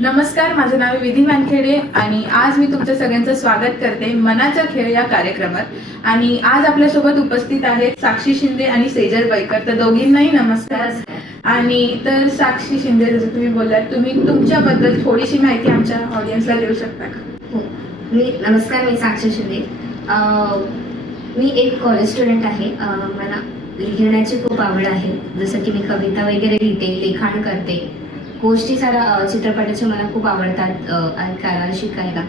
नमस्कार, माझं नाव आहे विधी वानखेडे आणि आज मी तुमच्या सगळ्यांचं स्वागत करते मनाचा खेळ या कार्यक्रमात। आणि आज आपल्यासोबत उपस्थित आहेत साक्षी शिंदे आणि सेजल बैकर। तर दोघींनाही नमस्कार। आणि तर साक्षी शिंदे, जसं तुम्ही बोललात, तुम्ही तुमच्याबद्दल थोडीशी माहिती आमच्या ऑडियन्सला देऊ शकता का? हो, नमस्कार, मी साक्षी शिंदे। मी एक कॉलेज स्टुडंट आहे। मला लिहिण्याची खूप आवड आहे, जसं की मी कविता वगैरे लिहिते, लिखाण करते, गोष्टी सारा चित्रपटाच्या मला खूप आवडतात ऐकायला, शिकायला।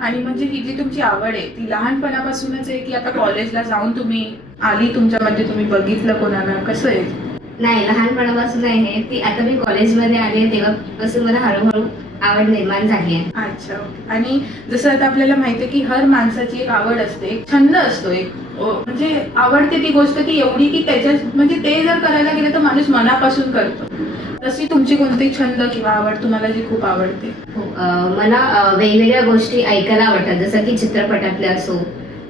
आणि म्हणजे ही जी तुमची आवड आहे ती लहानपणापासूनच आहे की आता कॉलेजला जाऊन तुम्ही आली, तुमच्यामध्ये तुम्ही बघितलं कोणाला, कसं आहे? नाही, लहानपणापासून आहे ती। आता मी कॉलेजमध्ये आले तेव्हापासून मला हळूहळू आवड निर्माण झाली आहे। अच्छा, ओके। आणि जसं आता आपल्याला माहिती आहे की हर माणसाची एक आवड असते, एक छंद असतो, एक म्हणजे आवडते ती गोष्ट ती एवढी की त्याच्यात म्हणजे ते जर करायला गेलं तर माणूस मनापासून करतो। तशी तुमची कोणती छंद किंवा आवड तुम्हाला जी खूप आवडते? हो, मला वेगवेगळ्या गोष्टी ऐकायला आवडतात, जसं की चित्रपटातल्या असो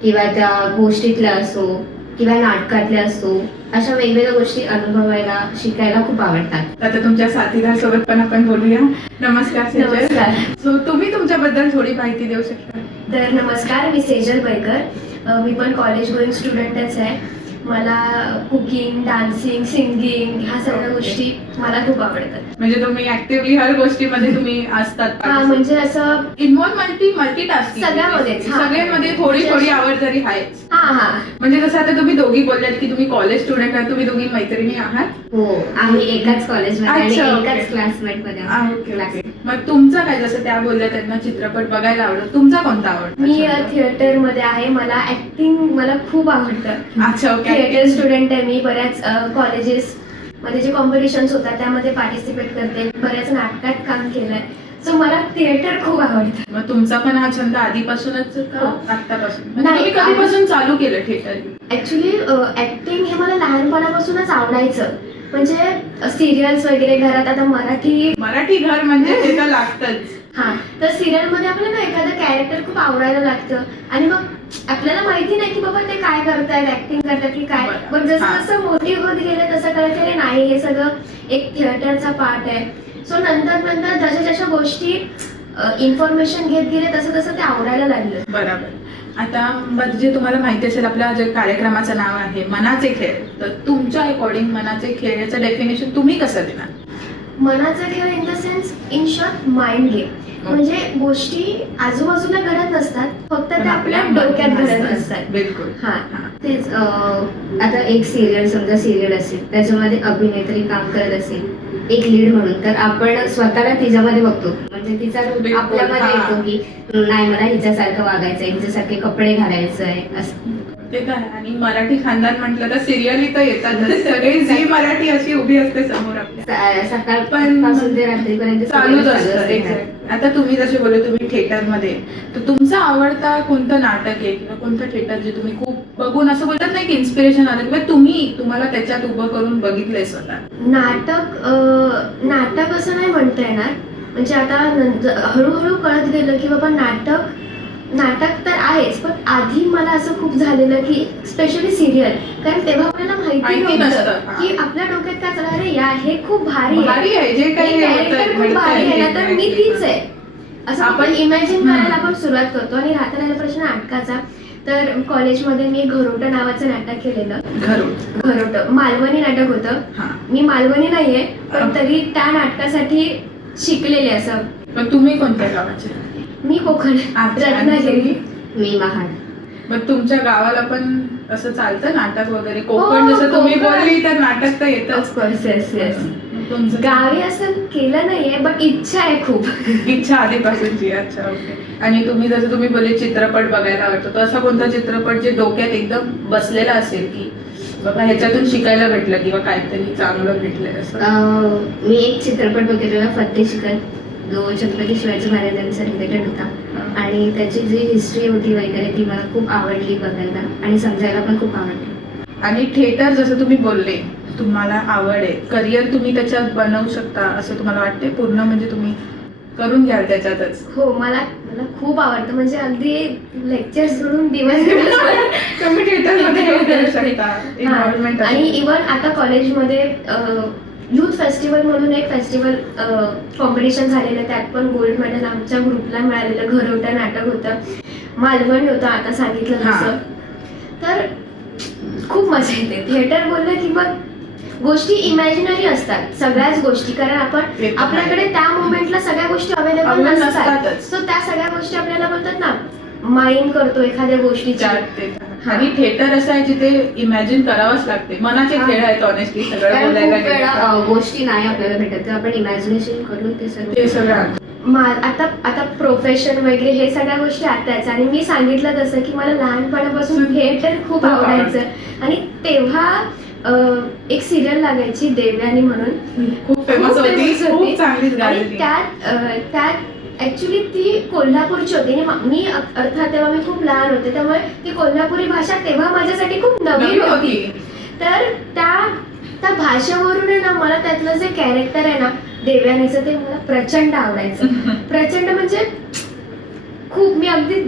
किंवा त्या गोष्टीतल्या असो किंवा नाटकातल्या असो, अशा वेगवेगळ्या गोष्टी अनुभवायला, शिकायला खूप आवडतात। आता तुमच्या साथीदार सोबत पण आपण बोलूया। नमस्कार सेजल। नमस्कार। सो तुम्ही तुमच्याबद्दल थोडी माहिती देऊ शकता? तर नमस्कार, मी सेजल बैकर। मी पण कॉलेज गोईंग स्टुडंटच आहे। मला कुकिंग, डान्सिंग, सिंगिंग ह्या सगळ्या गोष्टी मला खूप आवडतात। म्हणजे तुम्ही ऍक्टिव्हली हर गोष्टीमध्ये तुम्ही असतात? हा, म्हणजे असं इन्व्हॉल्व मल्टीटास्किंग सगळ्यामध्येच, हा। सगळ्यामध्ये थोडी थोडी आवड जरी आहे। हा। म्हणजे जसं आता तुम्ही दोघी बोललात की तुम्ही कॉलेज स्टुडंट आहात, तुम्ही दोघी मैत्रिणी आहात? हो, आम्ही एकाच कॉलेजमध्ये आणि अच्छा, ओके। एकाच क्लासमेट मध्ये ओके। मग तुमचं काय, जसं त्या बोलल्या त्यांना चित्रपट बघायला आवडतो, तुमचा कोणता आवडतो? मी थिएटर मध्ये आहे। मला ऍक्टिंग मला खूप आवडतं। अच्छा, ओके। थिएटर स्टुडंट आहे मी। बऱ्याच कॉलेजेस मध्ये जे कॉम्पिटिशन्स होतात त्यामध्ये पार्टिसिपेट करते, बऱ्याच नाटकात काम केलंय। सो मला थिएटर खूप आवडतं। मग तुमचा पण हा छंद आधीपासूनच का हो। आतापासून? म्हणजे नाही, तुम्ही कधीपासून चालू केलं थिएटर? ऍक्च्युली ऍक्टिंग हे मला लहानपणापासूनच आवडायचं। म्हणजे सिरियल्स वगैरे घरात, आता मराठी घर म्हणजे ते तर लागतंच। हा, तर सिरियल मध्ये आपल्याला एखादं कॅरेक्टर खूप आवडायला लागतं आणि मग आपल्याला माहिती नाही की बाबा ते काय करतायत, ऍक्टिंग करतात की काय, बरं। पण जसं हा। जसं मोठी होत गेले तसं कळतं की नाही, हे सगळं एक थिएटरचा पार्ट आहे। सो नंतर जशा गोष्टी इन्फॉर्मेशन घेत गेले तसं तसं ते आवडायला लागलं। बरोबर। आता जे तुम्हाला माहिती असेल, आपल्या जे कार्यक्रमाचं नाव आहे मनाचे खेळ, तर तुमच्या अकॉर्डिंग मनाचे खेळ याचं डेफिनेशन तुम्ही कसं देणार? मनाचा खेळ in the sense, in short, mind game. म्हणजे गोष्टी आजूबाजूला घडत नसतात, फक्त त्या आपल्या डोक्यात घडत असतात। बिलकुल। हा, तेच आता एक समजा सिरियल असेल, त्याच्यामध्ये अभिनेत्री काम करत असेल एक लीड म्हणून, तर आपण स्वतःला तिच्यामध्ये बघतो, म्हणजे तिचा रूप बिलकुल, आपल्यामध्ये हा। येतो की नाही, मला हिच्यासारखं वागायचंय, हिच्यासारखे कपडे घालायचं आहे असं। ते काय, आणि मराठी खानदान म्हटलं तर सिरियली तर येतातच सगळे। झी मराठी अशी उभी असते समोर आपल्या, सकाळपासून ते रात्रीपर्यंत चालूच serial असतं। असते. एक्झॅक्ट। आता तुम्ही जसे बोलले तुम्ही थिएटरमध्ये, तर तुमचा आवडता कोणतं नाटक आहे किंवा कोणतं थिएटर जे तुम्ही खूप बघून असं बोलतात नाही की इन्स्पिरेशन आलं किंवा तुम्हाला त्याच्यात उभं करून बघितलंय स्वतः? नाटक असं नाही म्हणता येणार। म्हणजे आता हळूहळू कळत गेलं की बाबा नाटक तर आहेच, पण आधी मला असं खूप झालेलं की स्पेशली सिरियल, कारण तेव्हा आपल्याला माहिती नसतं की आपल्या डोक्यात काय चाललं, अरे हे खूप भारी आहे, जे काही कॅरेक्टर खूप भारी आहे ना, तर मी तीच आहे असं आपण इमॅजिन करायला आपण सुरुवात करतो। आणि राहिला प्रश्न नाटकाचा, तर कॉलेजमध्ये मी घरोटं नावाचं नाटक केलेलं। घरोटं मालवणी नाटक होतं। मी मालवणी नाहीये, पण तरी त्या नाटकासाठी शिकलेले असं। पण तुम्ही कोणत्या गावाचे? मी कोकण, रत्नागिरी। मी महाड। मग तुमच्या गावाला पण असं चालतं नाटक वगैरे? कोकण जसं तुम्ही कोकण. बोलली तर नाटक तर येतच। Of course, yes yes. तुमचं गावी असं केलं नाहीये, बट इच्छा आहे खूप। इच्छा आधीपासूनची? अच्छा, ओके। आणि तुम्ही जसं तुम्ही बोलले चित्रपट बघायला आवडतो, तर असा कोणता चित्रपट जे डोक्यात एकदम बसलेला असेल की बाबा ह्याच्यातून शिकायला भेटलं किंवा काहीतरी चांगलं भेटलंय असं? मी एक चित्रपट बघितलेला, फत्ते शिकन, जो छत्रपती शिवाजी महाराजांचा रिलेटेड होता, आणि त्याची जी हिस्ट्री होती वगैरे ती मला खूप आवडली बघायला आणि समजायला पण खूप आवडली। आणि थिएटर जसं तुम्ही बोलले तुम्हाला आवड आहे, करिअर तुम्ही त्याच्यात बनवू शकता असं तुम्हाला वाटते पूर्ण, म्हणजे तुम्ही करून घ्याल त्याच्यातच? हो, मला खूप आवडतं। म्हणजे अगदी लेक्चर सोडून दिवस तुम्ही थिएटरमध्ये करू शकता, इन्व्हॉल्वमेंट. आणि इव्हन आता कॉलेजमध्ये युथ फेस्टिवल म्हणून एक फेस्टिवल कॉम्पिटिशन झालेलं, त्यात पण गोल्ड मेडल आमच्या ग्रुपला मिळालेलं. घरवटा नाटक होतं, मालवणी होतं आता सांगितलं तसं. तर खूप मजा येते. थिएटर बोललं की मग गोष्टी इमॅजिनरी असतात सगळ्याच गोष्टी, कारण आपण आपल्याकडे त्या मोमेंटला सगळ्या गोष्टी अवेलेबल नसतात. सो त्या सगळ्या गोष्टी आपल्याला बोलतात ना, माइंड करतो एखाद्या गोष्टीच्या. आणि थिएटर असं आहे जिथे इमॅजिन करावंच लागते. मनाचे खेळ आहेत ऑनेस्टली सगळं कारण बोलायला खूप वेळा गेलं गोष्टी नाही आपल्याला भेटत, तर आपण इमॅजिनेशन करून ते ते सगळं सगळं. आता प्रोफेशन वगैरे हे सगळ्या गोष्टी आताच. आणि मी सांगितलं तसं की मला लहानपणापासून थिएटर खूप आवडायचं. आणि तेव्हा एक सिरियल लागायची देवयानी म्हणून, खूप फेमस होती, खूप चांगलीच गाणी आणि होती. त्यात ऍक्च्युली ती कोल्हापूरची होती. आणि मी अर्थात तेव्हा मी खूप लहान होते, त्यामुळे ती कोल्हापुरी भाषा तेव्हा माझ्यासाठी खूप नवीन होती. तर त्या भाषेवरून आहे ना, मला त्यातलं जे कॅरेक्टर आहे ना देवयानीचं, ते मला प्रचंड आवडायचं. प्रचंड म्हणजे खूप. मी अगदी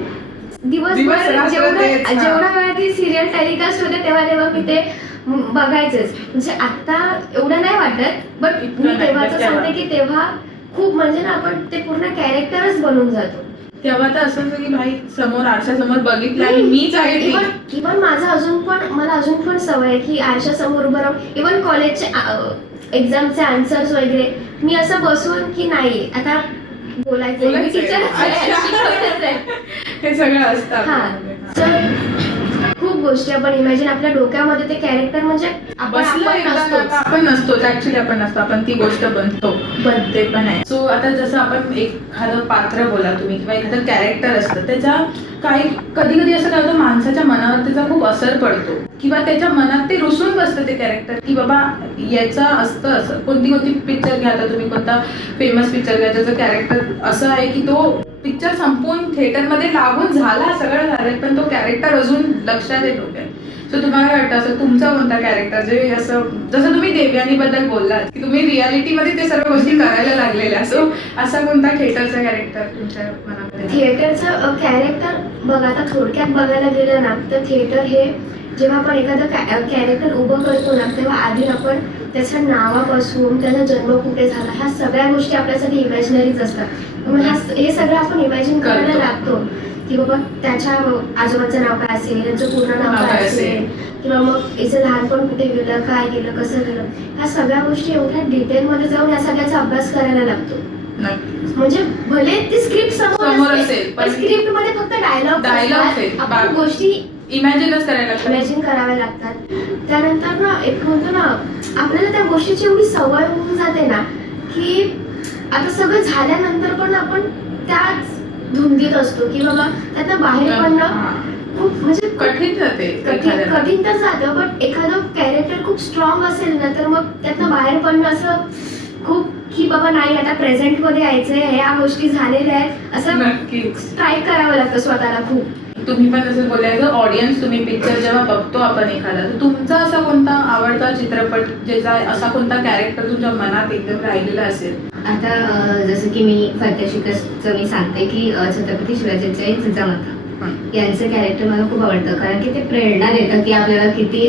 दिवसभर जेवढा वेळा ती सिरियल टेलिकास्ट होते तेव्हा मी ते बघायचंच. म्हणजे आता एवढं नाही वाटत, बट मी तेव्हाच सांगते की तेव्हा खूप म्हणजे ना आपण ते पूर्ण कॅरेक्टरच बनून जातो. तेव्हा तर असं होतं की भाई समोर आरशासमोर बघितलं आणि मीच आहे ती. इव्हन मला अजून पण सवय आहे की आरशासमोर उभं राहून, इव्हन कॉलेजचे एक्झामचे आन्सर्स वगैरे मी असं बसून की नाही आता बोलायचं हे सगळं असतं. हा. खूप गोष्टी आपण इमॅजिन आपल्या डोक्यामध्ये ते कॅरेक्टर म्हणजे आपण नसतो ऍक्च्युली, आपण नसतो, आपण ती गोष्ट बनते पण आहे. सो आता जसं आपण एखादं पात्र बोला तुम्ही किंवा एखादं कॅरेक्टर असतं, त्याच्या काही कधी कधी असं काय होतं माणसाच्या मनावर त्याचा खूप असर पडतो किंवा त्याच्या मनात ते रुसून बसतं ते कॅरेक्टर की बाबा याचं असतं असं. कोणती पिक्चर घ्या, आता तुम्ही कोणता फेमस पिक्चर घ्या त्याचं कॅरेक्टर असं आहे की तो पिक्चर संपून थिएटरमध्ये लागून झाला, सगळं झालंय, पण तो कॅरेक्टर अजून लक्षात येतो काय. सो तुम्हाला काय वाटतं असं तुमचा कोणता कॅरेक्टर जे असं, जसं तुम्ही देवयानी बद्दल बोललात की तुम्ही रियालिटीमध्ये ते सर्व गोष्टी करायला लागलेल्या, सो असा कोणता थिएटरचा कॅरेक्टर तुमच्या मनामध्ये? थिएटरचं कॅरेक्टर बघा, आता थोडक्यात बघायला गेलं ना तर थिएटर हे जेव्हा आपण एखादं कॅरेक्टर उभं करतो ना, तेव्हा आधी आपण त्याच्या नावापासून त्याचा जन्म कुठे झाला ह्या सगळ्या गोष्टी आपल्यासाठी इमॅजिनरीच असतात. मग हे सगळं आपण इमॅजिन करायला लागतो की बाबा त्याच्या आजोबाचं नाव काय असेल, त्यांचं पूर्ण नाव काय असेल, किंवा मग याचं लहानपण कुठे गेलं, काय गेलं, कसं गेलं, ह्या सगळ्या गोष्टी एवढ्या डिटेलमध्ये जाऊन या सगळ्याचा अभ्यास करायला लागतो. म्हणजे भले ती स्क्रिप्ट समोर असेल पण स्क्रिप्ट मध्ये फक्त डायलॉग आपण गोष्टी इमॅजिन कराव्या लागतात. त्यानंतर ना एक म्हणतो ना आपल्याला त्या गोष्टीची एवढी सवय होऊन जाते ना की आता सगळं झाल्यानंतर पण आपण त्याच धुंदीत असतो की बाबा त्यातनं बाहेर पडणं खूप म्हणजे कठीण तर जातं. पण एखादं कॅरेक्टर खूप स्ट्रॉंग असेल ना तर मग त्यातनं बाहेर पडणं असं खूप की बाबा नाही आता प्रेझेंट मध्ये यायचंय, ह्या गोष्टी झालेल्या आहेत असं स्ट्राईक करावं लागतं स्वतःला खूप. तुम्ही पण जसं बोलायचं ऑडियन्स, तुम्ही पिक्चर जेव्हा बघतो आपण एखादा, तर तुमचा असा कोणता आवडता चित्रपट ज्याचा असा कोणता कॅरेक्टर तुमच्या मनात एकदम राहिलेला असेल? आता जसं की मी फतेह शिकस्तचं मी सांगते की छत्रपती शिवाजीचे जिजामाता यांचं कॅरेक्टर मला खूप आवडतं, कारण की ते प्रेरणा देतं की आपल्याला किती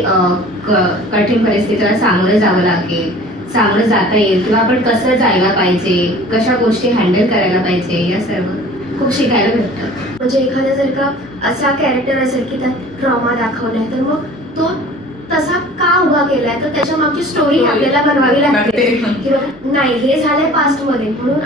कठीण परिस्थितीला सामोरं जावं लागेल, सामोरं जाता येईल, किंवा आपण कसं जायला पाहिजे, कशा गोष्टी हँडल करायला पाहिजे, या सर्व खूप शिकायला भेटतं. म्हणजे एखादा जर का असा कॅरेक्टर असेल की त्यात ट्रॉमा दाखवलाय तर मग तो तसा का उभा केलाय, तर त्याच्या मागची स्टोरी आपल्याला बनवावी लागते किंवा नाही हे झालंय पास्ट मध्ये म्हणून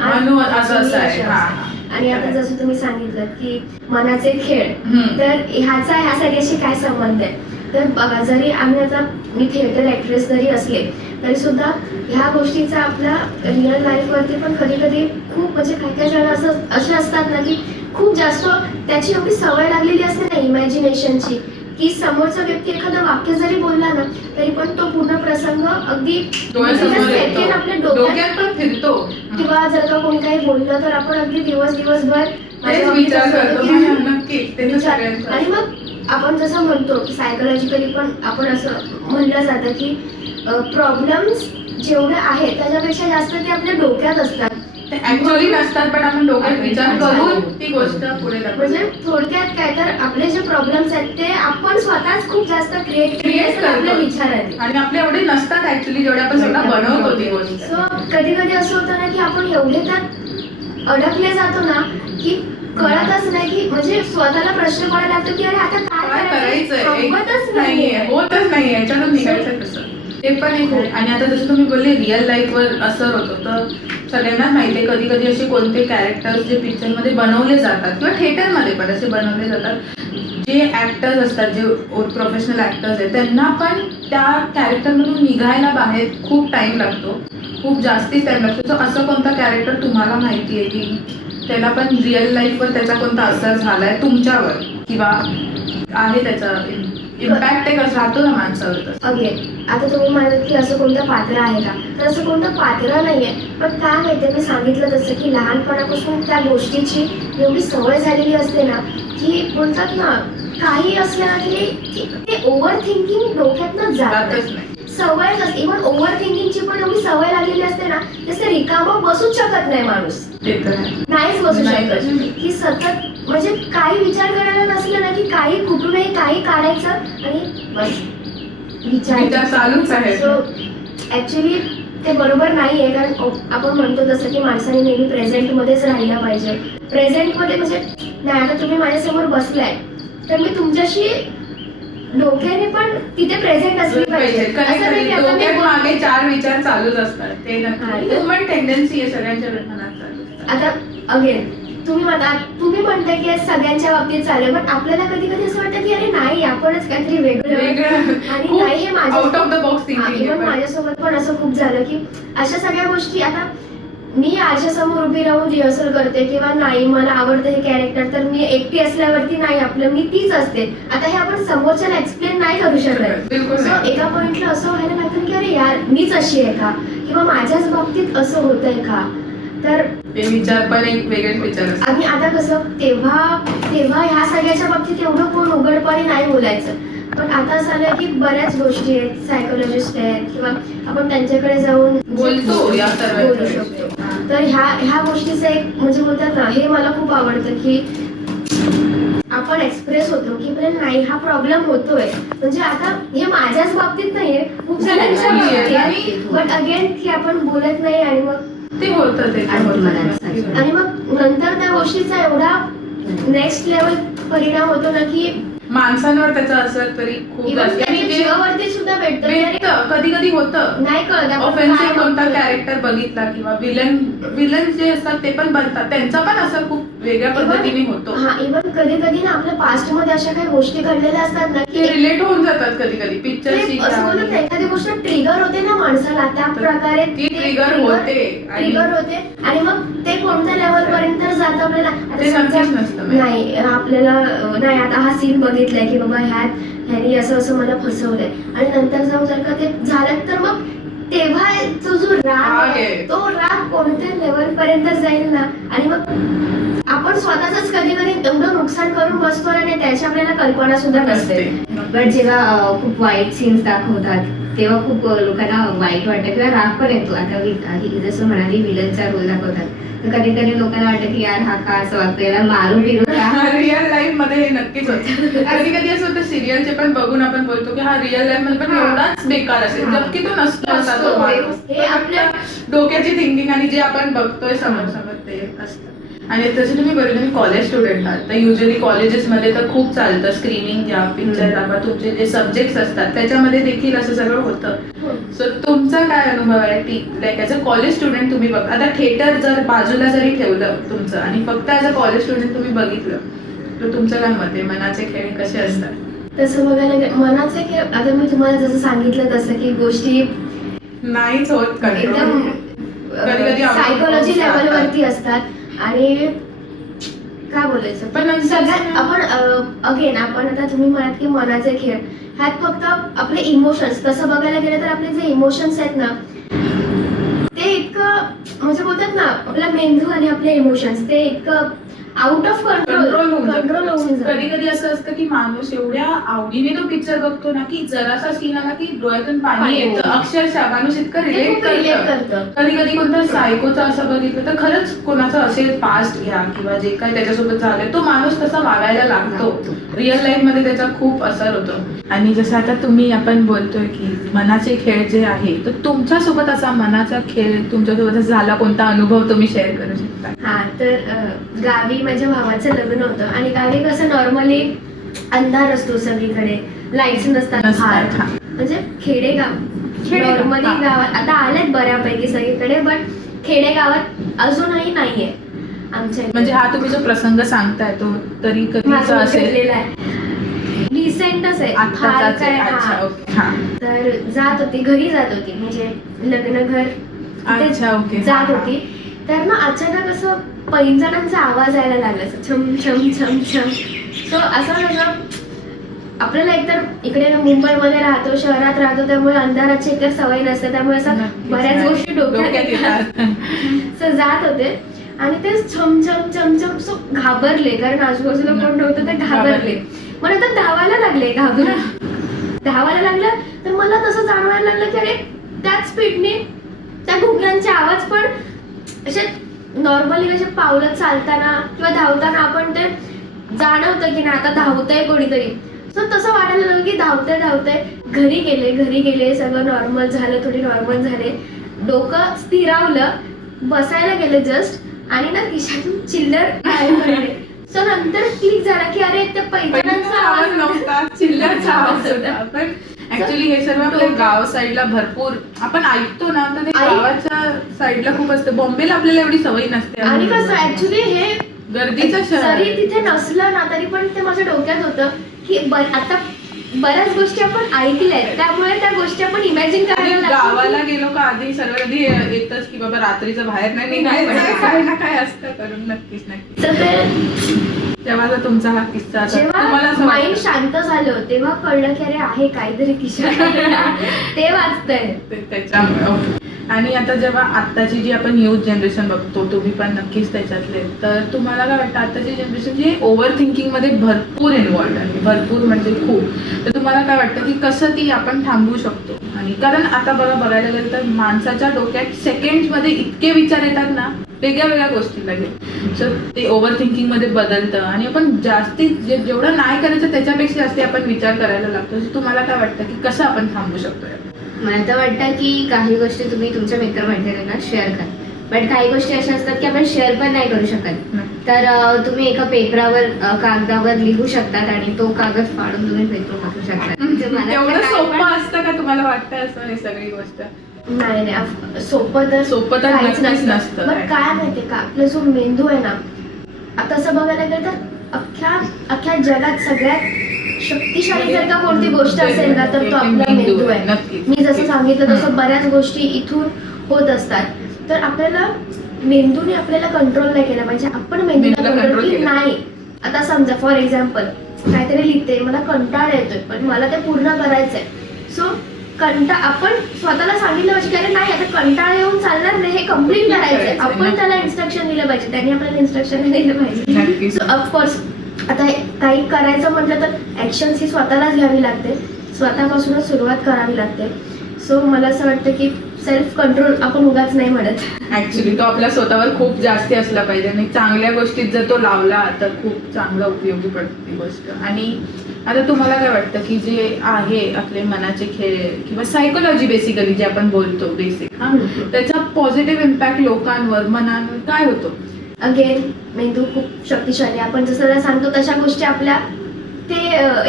आणि आता जसं तुम्ही सांगितलं की मनाचे खेळ, तर ह्याचा ह्या सगळ्याशी काय संबंध आहे. तर बघा, जरी आम्ही आता मी थिएटर ऍक्ट्रेस जरी असले तरी सुद्धा ह्या गोष्टीचा आपल्या रिअल लाईफ वरती पण कधी कधी खूप म्हणजे काही जण असे असतात ना की खूप जास्त त्याची एवढी सवय लागलेली असते ना इमॅजिनेशनची की समोरचा व्यक्ती एखादं वाक्य जरी बोलला ना तरी पण तो पूर्ण प्रसंग अगदी आपल्या डोक्यात पण फिरतो. किंवा जर का कोणी काही बोललं तर आपण अगदी दिवसभर आणि मग आपण जसं म्हणतो की सायकोलॉजिकली पण आपण असं म्हणलं जातं की प्रॉब्लेम्स जेवढे आहेत त्याच्यापेक्षा जास्त ते आपल्या डोक्यात असतात. ते ऍक्च्युअली नसतात, पण आपण डोक्यात विचार करून ती गोष्ट पुढे म्हणजे थोडक्यात काय तर आपले जे प्रॉब्लेम्स आहेत ते आपण स्वतःच खूप जास्त क्रिएट करतो आपल्या विचाराने. आणि आपले एवढे नसतात ऍक्च्युअली जेवढे आपण स्वतः बनवतो ती गोष्ट. सो कधी कधी असं होतं ना की आपण एवढे त्यात अडकले जातो ना की कळतच नाही की म्हणजे स्वतःला प्रश्न पडायला लागतो की अरे आता काय करायचंय थांबतच नाहीये, नाहीये. होतच नाहीये, याच्यातून निघायचं कसं ते पण एक आहे. आणि आता जसं तुम्ही बोलले रिअल लाईफ वर असर होतो, तर सगळ्यांनाच माहितीये कधी कधी असे कोणते कॅरेक्टर्स जे पिक्चर मध्ये बनवले जातात किंवा थिएटर मध्ये पण असे बनवले जातात, जे ऍक्टर्स असतात, जे प्रोफेशनल ऍक्टर्स आहेत, त्यांना पण त्या कॅरेक्टर मधून निघायला बाहेर खूप टाइम लागतो, खूप जास्ती टाइम लागतो. तर असं कोणता कॅरेक्टर तुम्हाला माहिती आहे की त्याला पण रिअल लाईफवर त्याचा कोणता असर झालाय तुमच्यावर, किंवा आहे त्याचा इम्पॅक्ट आहे कसा राहतो ना माणसावर? अगेन आता तुम्ही म्हणाल की असं कोणतं पात्र आहे का, तर असं कोणतं पात्र नाहीये. पण काय माहितीये, मी सांगितलं तसं की लहानपणापासून त्या गोष्टीची एवढी सवय झालेली असते ना की बोलतात ना काही असलं ना की ते ओव्हर थिंकिंग डोक्यातनं जातच नाही. सवयच असते. इव्हन ओव्हर थिंकिंगची पण एवढी सवय लागलेली असते ना, तसं रिकामं बसूच शकत नाही माणूस, ते तर आहे. नाहीच बसू शकत. की सतत म्हणजे काही विचार करायला नसलं ना की काही कुठूनही काही काढायचं आणि बस विचार चालूच आहे. सो ऍक्च्युली ते बरोबर नाही आहे. कारण आपण म्हणतो तसं की माणसाने नेहमी प्रेझेंटमध्येच राहिलं पाहिजे. प्रेझेंटमध्ये म्हणजे नाही, आता तुम्ही माझ्यासमोर बसलाय तर मी तुमच्याशी डोक्याने पण तिथे प्रेझेंट असली पाहिजे. असं नाही की आता मी डोक्यात मागे चार विचार चालूच असतात, ते नक्की ह्युमन टेंडन्सी आहे सगळ्यांच्या मनात चालू असतात. आता अगेन तुम्ही म्हणता की सगळ्यांच्या बाबतीत चालेल, पण आपल्याला कधी कधी असं वाटतं की अरे नाही, आपणच काहीतरी वेगळं आणि नाही हे out of the box even thinking. माझ्यासोबत पण असं खूप झालं की अशा सगळ्या गोष्टी, आता मी आरशासमोर उभी राहून रिहर्सल करते किंवा नाही मला आवडतं हे कॅरेक्टर, तर मी एकटी असल्यावरती नाही आपलं मी तीच असते. आता हे आपण समोरच्याला एक्सप्लेन नाही करू शकत. बिलकुल सो नाही. एका पॉइंटला असं व्हायला लागतं की अरे यार मीच अशी आहे का, किंवा माझ्याच बाबतीत असं होतंय का. तर ते विचार पण एक वेगळेच विचार असतात. आणि आता कसं तेव्हा ह्या सगळ्याच्या बाबतीत एवढं कोण उघडपणे नाही बोलायचं. पण आता असं आलंय की बऱ्याच गोष्टी आहेत, सायकोलॉजिस्ट आहेत किंवा आपण त्यांच्याकडे जाऊन बोलतो या सर्व बोलू शकतो. तर ह्या गोष्टीचं एक म्हणजे बोलतात ना, हे मला खूप आवडतं की आपण एक्सप्रेस होतो की नाही हा प्रॉब्लेम होतोय. म्हणजे आता हे माझ्याच बाबतीत नाहीये, खूप जणांच्या बाबतीत आहे. बट अगेन की आपण बोलत नाही आणि मग ते होतं ते आणि मग नंतर त्या गोष्टीचा एवढा नेक्स्ट लेवल परिणाम होतो ना की माणसांवर त्याचा असर तरी खूप जास्त. आणि जे जीवावरती सुद्धा भेटतं. कधी कधी होतं नाही कळत आपण ऑफेन्सिव्ह काय कोणता बघतोय. कॅरेक्टर बघितला किंवा विलन जे असतात ते पण बनतात, त्यांचा पण असर खूप वेगळ्या पद्धतीने होतो. हा इव्हन कधी कधी ना आपल्या पास्ट मध्ये अशा काही गोष्टी घडलेल्या असतात ना ते की रिलेट होऊन जातात कधी कधी ते पिक्चरशी. असं बोलत नाही, एखादी गोष्ट ट्रिगर होते ना माणसाला, त्या प्रकारे ती ट्रिगर होते आणि ट्रिगर होते आणि मग ते कोणत्या लेवल पर्यंत जात आपल्याला. आता ते समजा नक्कीच नसतं माहिती. नाही आपल्याला नाही आता हा सीन बघितलाय की बाबा ह्यानी असं असं मला फसवलंय आणि नंतर जाऊन जर का ते झालं तर मग तेव्हा तो जो राग राग आहे आहे. तो राग कोणत्या लेवल पर्यंत जाईल ना. आणि मग आपण स्वतःच कधी कधी एवढं नुकसान करून बसतो आणि त्याची आपल्याला कल्पना सुद्धा नसते. पण जेव्हा खूप वाईट सीन्स दाखवतात तेव्हा खूप लोकांना वाईट वाटतं किंवा राग पण येतो. आता ही जसं म्हणाली विलनचा रोल दाखवतात तर कधी कधी लोकांना वाटतं की यार हा का असं वागतो, याला मारू बिरू का. रिअल लाईफ मध्ये हे नक्कीच होतं. कधी कधी असं होतं सिरियलचे पण बघून आपण बोलतो की हा रिअल लाईफ मध्ये पण एवढाच बेकार असेल, जबकि तो नसतो असा तो माणूस. हे आपल्या डोक्याची थिंकिंग आणि जे आपण बघतोय समोर समोर ते असतं. आणि तसे तुम्ही बरं तुम्ही कॉलेज स्टुडंट आहात, तर युजली कॉलेजेसमध्ये तर खूप चालतं स्क्रीनिंग घ्या, पिक्चर दाखवा, तुमचे जे सब्जेक्ट्स असतात त्याच्यामध्ये देखील असं सगळं होतं. सो तुमचा काय अनुभव आहे ती like as a college student तुम्ही बघ, आता थिएटर जर बाजूला जरी ठेवलं तुमचं आणि फक्त ॲज अ कॉलेज स्टुडंट तुम्ही बघितलं तर तुमचं काय मत आहे, मनाचे खेळ कसे असतात? तसं बघायला मनाचे खेळ, आता मी तुम्हाला जसं सांगितलं तसं की गोष्टी नाहीच होत एकदम कधी-कधी सायकोलॉजी लेवलवरती असतात. आणि काय बोलायचं पण सगळ्यात आपण अगेन आपण आता तुम्ही म्हणाल की मनाचे खेळ ह्यात फक्त आपले इमोशन्स, तसं बघायला गेलं तर आपले जे इमोशन्स आहेत ना ते इतकं म्हणजे बोलतात ना आपला मेंदू आणि आपले इमोशन्स ते इतकं आउट ऑफ कंट्रोल होऊन कंट्रोल होऊन जातं. कधी कधी असं असतं की माणूस एवढ्या आवडीने तो पिक्चर बघतो ना की जरासा सीन आला की डोळ्यातून पाणी पाणी येतं. अक्षरशः माणूस इतकं रिलेट रिलेट करतं. करतं. कधी कधी कोणतं सायकोचं असं बघितलं तर खरंच कोणाचं असेल पास्ट घ्या किंवा जे काय त्याच्यासोबत झालंय तो माणूस तसा वागायला लागतो. रिअल लाईफ मध्ये त्याचा खूप असर होतो. आणि जसं आता आपण बोलतोय की मनाचे खेळ जे आहे तर तुमच्यासोबत असा मनाचा खेळ तुमच्यासोबत झाला कोणता अनुभव तुम्ही शेअर करू शकता? हा तर गावी माझ्या भावाचं लग्न होतं आणि गावी कसं नॉर्मली अंधार असतो सगळीकडे, लाईट्स नसतात फार. नसतात, हा. म्हणजे खेडेगाव नॉर्मली हा. गावात आता आलेत बऱ्यापैकी सगळीकडे, बट खेडेगावात अजूनही नाहीये आमच्या इकडे. म्हणजे हा तुम्ही जो प्रसंग सांगताय तो तरी कधीचा माझं असेल? घडलेलं आहे, रिसेंटच आहे, फार आत्ताचाच काय. आहे. अच्छा, हा. ओके. हा. तर जात होती, घरी जात होती, म्हणजे लग्न घर तिथे अच्छा, ओके. जात हा, होती. तर ना अचानक असं पैंजणांचा आवाज यायला लागला, असं छम छम छम छम. सो असं कसं आपल्याला एकतर इकडे मुंबईमध्ये राहतो, शहरात राहतो, त्यामुळे अंधाराची एकतर सवय नसते, त्यामुळे असं नक्कीच. बऱ्याच गोष्टी डोक्यात येतात. येतात. सो जात होते आणि ते छम छम छम छम सो घाबरले, कारण आजूबाजूला कोण नव्हतं, ते घाबरले. मग नंतर धावायला लागले, धावायला लागलं. तर मला तसं जाणवायला लागलं की अरे त्याच स्पीडने त्या घुगऱ्यांचे आवाज पण असे नॉर्मली कसे पावलं चालताना किंवा धावताना आपण ते जाणवतं की ना आता धावतंय कोणीतरी. सो तसं वाटायला लागलं की धावतंय. घरी गेले, सगळं नॉर्मल झालं, थोडी नॉर्मल झाले, डोकं स्थिरावलं, बसायला गेले जस्ट, आणि ना खिशातून चिल्लर बाहेर पडले. सो नंतर क्लिक झाला की अरे ते पैठणांचा आवाज नव्हता, चिल्लरचा आवाज होता. पण ऍक्च्युली हे सर्व आपल्या गाव साईडला भरपूर आपण ऐकतो ना, तर ते गावाच्या साईडला खूप असतं. बॉम्बेला आपल्याला एवढी सवय नसते. आणि कसं ऍक्च्युली हे गर्दीचं शहर जरी आहे. तिथे नसलं ना तरी पण ते माझ्या डोक्यात होतं की आता बऱ्याच गोष्टी आपण ऐकल्यात, त्यामुळे त्या गोष्टी आपण इमॅजिन आणि करायला लागतो. गावाला गेलो का आधी सर्व कधी येतच की बाबा रात्रीचं बाहेर नाही निघायचं, काय ना काय असतं करून. नक्कीच. तर ते तेव्हा जर तुमचा हा किस्सा आता तुम्हाला जेव्हा असं माइंड वाटतं, शांत झालं तेव्हा कळलं की अरे आहे काहीतरी खिशात ते वाचतंय. त्याच्यामुळे ओके. आणि आता जेव्हा आत्ताची जी आपण न्यूज जनरेशन बघतो, तुम्ही पण नक्कीच त्याच्यातले, तर तुम्हाला काय वाटतं आत्ताची जनरेशन जी ओव्हर थिंकिंग मध्ये भरपूर इन्व्हॉल्ड आहे, भरपूर म्हणजे खूप, तर तुम्हाला काय वाटतं की कसं ती आपण थांबवू शकतो? आणि कारण आता बघायला गेलं तर माणसाच्या डोक्यात सेकंड मध्ये इतके विचार येतात ना, वेगळ्या गोष्टीला घेऊन, सो ते ओव्हर थिंकिंग मध्ये बदलतं आणि आपण जास्तीत जेवढं नाही करायचं त्याच्यापेक्षा जास्त आपण विचार करायला लागतो. तुम्हाला काय वाटतं की कसं आपण थांबवू शकतो? मला तर वाटतं की काही गोष्टी तुम्ही तुमच्या मित्रमंडळींना शेअर करा, बट काही गोष्टी अशा असतात की आपण शेअर पण नाही करू शकत. तर तुम्ही एका पेपरावर कागदावर लिहू शकतात आणि तो कागद फाडून तुम्ही पेपर टाकू शकता. म्हणजे मला एवढं तर काय सोपं पण- असतं का तुम्हाला वाटतं असं हे सगळी गोष्ट? नाही सोपं तर नक्कीच काहीच नसतं. नसतं. पण काय माहितीये का, आपला जो मेंदू आहे ना, आता असं बघायला गेलं तर अख्ख्या जगात सगळ्यात शक्तिशाली जर का कोणती गोष्ट असेल ना तर तो आपला मेंदू आहे. नक्कीच. मी जसं सांगितलं तसं बऱ्याच गोष्टी इथून होत असतात. तर आपल्याला मेंदूने आपल्याला कंट्रोल नाही केला पाहिजे, आपण मेंदूला मेंदूला कंट्रोल control की केलं. नाही. आता समजा फॉर एक्झाम्पल काहीतरी लिहिते, मला कंटाळा येतोय पण मला ते पूर्ण करायचंय. सो आपण स्वतःला सांगितलं पाहिजे की अरे नाही आता कंटाळा येऊन चालणार नाही, हे कम्प्लीट करायचंय. आपण त्याला इन्स्ट्रक्शन दिलं पाहिजे, त्यांनी आपल्याला इन्स्ट्रक्शन दिलं पाहिजे. नक्कीच. सो ऑफकोर्स आता काही करायचं म्हटलं तर ऍक्शन्स ही स्वतःलाच घ्यावी लागते, स्वतःपासूनच सुरुवात करावी लागते. सो मला असं वाटतं की सेल्फ कंट्रोल आपण उगाच नाही म्हणत. ऍक्च्युली तो आपल्या स्वतःवर खूप जास्ती असला पाहिजे आणि चांगल्या गोष्टीत जर तो लावला तर खूप चांगला उपयोगी पडते ती गोष्ट. आणि आता तुम्हाला काय वाटतं की जे आहे आपले मनाचे खेळ किंवा सायकोलॉजी बेसिकली जे आपण बोलतो बेसिक, हा, त्याचा पॉझिटिव्ह इम्पॅक्ट लोकांवर मनावर काय होतो? अगेन मेंदू खूप शक्तिशाली, आपण जसं त्याला सांगतो तशा गोष्टी आपल्या ते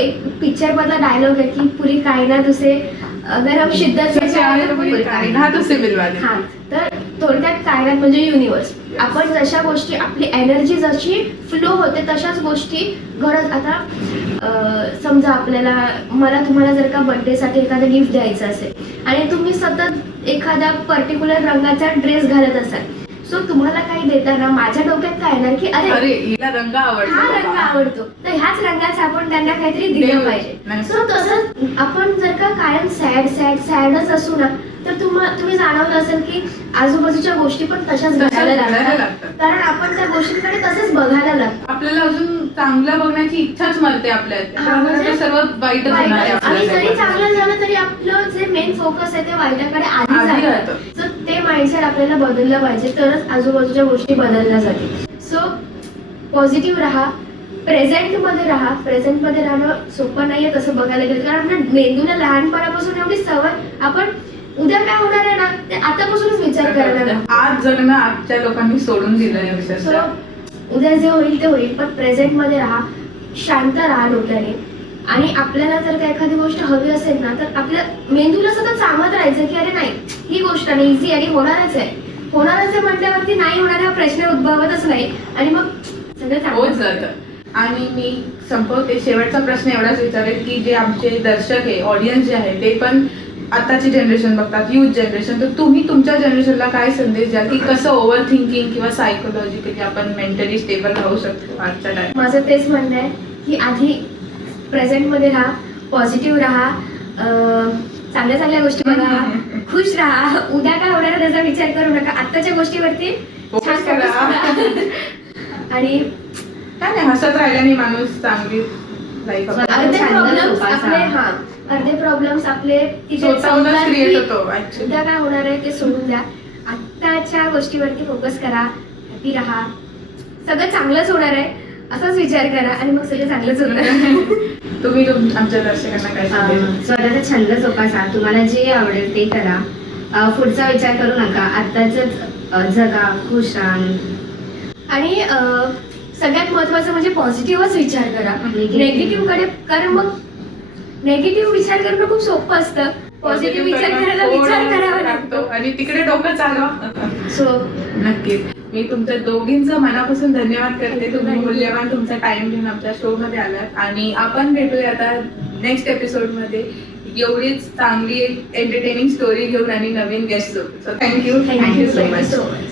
एक पिक्चर मधला डायलॉग आहे की पुरी कायनात उसे अगर हम शिद्दत से चाहे तो पूरी कायनात. हा, तर थोडक्यात कायनात म्हणजे युनिवर्स. आपण जशा गोष्टी आपली एनर्जी जशी फ्लो होते तशाच गोष्टी घडत. आता समजा मला तुम्हाला जर का बर्थडेसाठी एखादं गिफ्ट द्यायचं असेल आणि तुम्ही सतत एखाद्या पर्टिक्युलर रंगाचा ड्रेस घालत असाल, सो तुम्हाला काही देताना माझ्या डोक्यात काय येणार की अरे हिला रंग आवडतो, हा रंग आवडतो, तर ह्याच रंगाचं आपण त्यांना काहीतरी दिलं पाहिजे. सो तसंच आपण जर का कायम सॅडच असू ना, तर तुम्ही जाणवलं असेल की आजूबाजूच्या गोष्टी पण तशाच घडायला लागतात, कारण आपण त्या गोष्टींकडे तसंच बघायला लागतं. आपल्याला अजून चांगलं बघण्याची इच्छाच मरते आपल्यात, हा, म्हणजे सर्व वाईटच होणार आहे आणि जरी आपल्यासोबत. चांगलं झालं तरी आपलं जे मेन फोकस आहे ते वाईटाकडे आधी आधी जातं. जातं. सो ते माइंडसेट आपल्याला बदललं पाहिजे, तरच आजूबाजूच्या गोष्टी बदलल्या जातील. सो पॉझिटिव्ह राहा, प्रेझेंटमध्ये राहा. प्रेझेंटमध्ये राहणं सोपं नाहीये तसं बघायला गेलं, कारण आपल्या मेंदूला लहानपणापासून एवढी सवय, आपण उद्या काय होणार आहे ना ते आतापासूनच विचार करायला लागतो. आज जगणं आजच्या लोकांनी सोडून दिलं आहे सो अक्षरशः. उद्या जे होईल ते होईल, पण प्रेझेंटमध्ये राहा, शांत राहा डोक्याने. आणि आपल्याला जर काही एखादी गोष्ट हवी असेल ना तर आपल्या मेंदूला सतत सांगत राहायचं की अरे नाही, ही गोष्ट नाही इझी आणि होणारच आहे म्हटल्यावरती नाही होणार हा प्रश्न उद्भवतच नाही आणि मग सगळं होत चांगलं जातं. आणि मी संपवते, शेवटचा प्रश्न एवढाच विचारेल की जे आमचे दर्शक आहे, ऑडियन्स जे आहे, ते पण आताची जनरेशन बघतात, युथ जनरेशन, तर तुम्ही तुमच्या जनरेशनला काय संदेश द्याल की कसं ओव्हर थिंकिंग किंवा सायकोलॉजिकली आपण मेंटली स्टेबल राहू शकतो आजच्या टाइम? माझं तेच म्हणणं आहे की आधी प्रेझेंटमध्ये राहा, पॉझिटिव्ह राहा, चांगल्या चांगल्या गोष्टी बघा, खुश राहा. उद्या काय होणार आहे त्याचा विचार करू नका, आत्ताच्या गोष्टीवरती Focus छान करा. focus करा. आणि काय नाही, हसत राहिल्याने माणूस चांगली लाईफ अर्धे छंद प्रॉब्लेम्स जोपासा. अर्धे प्रॉब्लेम्स आपले तिथे स्वतःहूनच संपतात क्रिएट की होतो ऍक्च्युली. उद्या काय होणार आहे ते सोडून द्या. आत्ताच्या गोष्टीवरती फोकस करा, हॅपी राहा, सगळं चांगलंच होणार आहे असाच विचार करा आणि मग सगळं चांगलंच होतं. तुम्ही आमच्या दर्शकांना काय सांगेल? स्वतःचा छंद जोपासा, तुम्हाला जे आवडेल ते करा. पुढचा विचार करू नका, आत्ताच जगा, खुश राहा. आणि सगळ्यात महत्वाचं म्हणजे पॉझिटिव्हच विचार करा, नेगेटिव्ह कडे, कारण मग नेगेटिव्ह विचार करणं खूप सोपं असतं. पॉझिटिव्ह विचार करायला विचार करावा लागतो. आणि तिकडे डोकं चालवा. सो नक्कीच मी तुमच्या दोघींचं मनापासून धन्यवाद करते. तुम्ही मूल्यवान तुमचा टाइम घेऊन आमच्या शो मध्ये आलात आणि आपण भेटूया आता नेक्स्ट एपिसोड मध्ये एवढीच चांगली एक एंटरटेनिंग स्टोरी घेऊन आणि नवीन guest. So thank you Thank you so thank you much. So much.